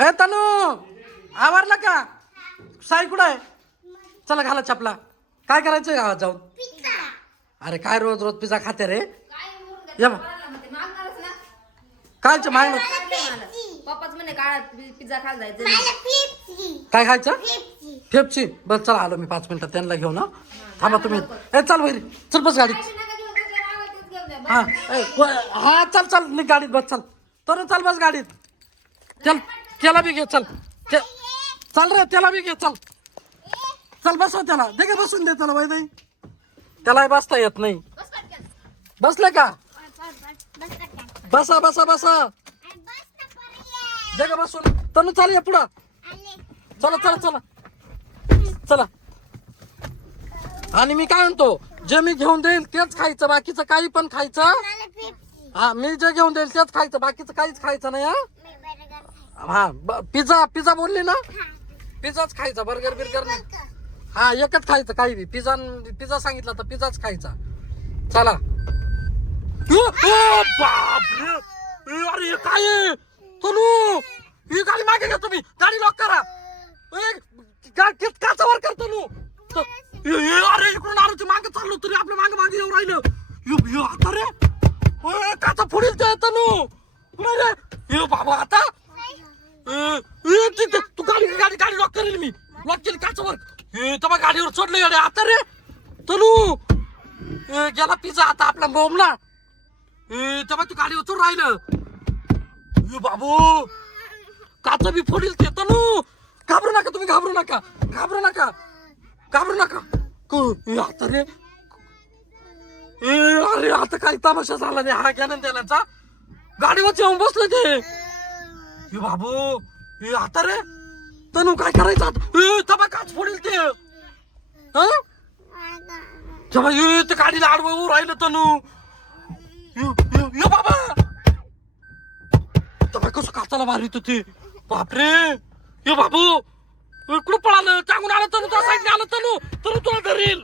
ए तनू आवरला का? साई कुठं आहे? चला घाला चपला. काय करायचंय गावात जाऊन? अरे काय रोज रोज पिझ्झा खाते रे? या बा. कायच मागणं? पप्पाच म्हणे काळा पिझ्झा खायला जायचं. काय खायचं? फेपची. बस चला आलो मी 5 मिनिटात त्यांना घेऊन. थांबा तुम्ही. ए चल वैरी चल बस गाडीत. हा हा चल चल निघ गाडीत बस चल. तर चल बस गाडीत. चल त्याला बी घे चल. चल रे त्याला बी घे चल. चल बसव त्याला. दे का बसून दे त्याला वैदाई. त्याला बसता येत नाही. बसले का? बसा बसा बसा. दे का बसून. तनु चाल या पुढं. चला चला चला चला. आणि मी काय म्हणतो जे मी घेऊन देईल तेच खायचं, बाकीचं काही पण खायचं. हा मी जे घेऊन देईल तेच खायचं, बाकीचं काहीच खायचं नाही. हा पिझ्झा पिझ्झा बोलली ना? पिझ्झाच खायचा, बर्गर बिर्गर नाही. हा एकच खायचं काही बी. पिझ्झा पिझ्झा सांगितलं तर पिझ्झाच खायचा. चला. बापरे अरे हे काय आहे? तनू ही गाडी मागे घ्या तुम्ही. गाडी लॉक करा. काचावर कर तनू. अरे इकडून आरोची मागे चाललो तरी आपल्या मागे मागे येऊ राहिलं. आता रे काचा फोडील ते तनू. रे बाबा आता तू गाडी गाडी गाडी लॉक करेल मी. लॉक केली काचावर. तेव्हा गाडीवर चढलं येडे आता रे तनू. गेला पिझ्झा आता आपला बोंबला. तेव्हा तू गाडीवर चढ राहिलं. बाबू काचा बी फोडील ते तनू. घाबरू नका तुम्ही. घाबरू नका. घाबरू नका. घाबरू नका. आता रे अरे आता काही तमाशा झाला नाही. हा ज्ञान देण्याचा गाडीवर येऊन बसलं ते. बाबू आता रे तनू काय करायचं आता? तबा काच फोडील ते. तेव्हा ते गाडीला आडवं राहिलं तनू. बाबा तेव्हा कसं काचाला मारित ते. बापरे ये बाबू कुठं पळालं? चांगून आलं तनू. त्या साईडने आलं तनू. तनू तुला धरील.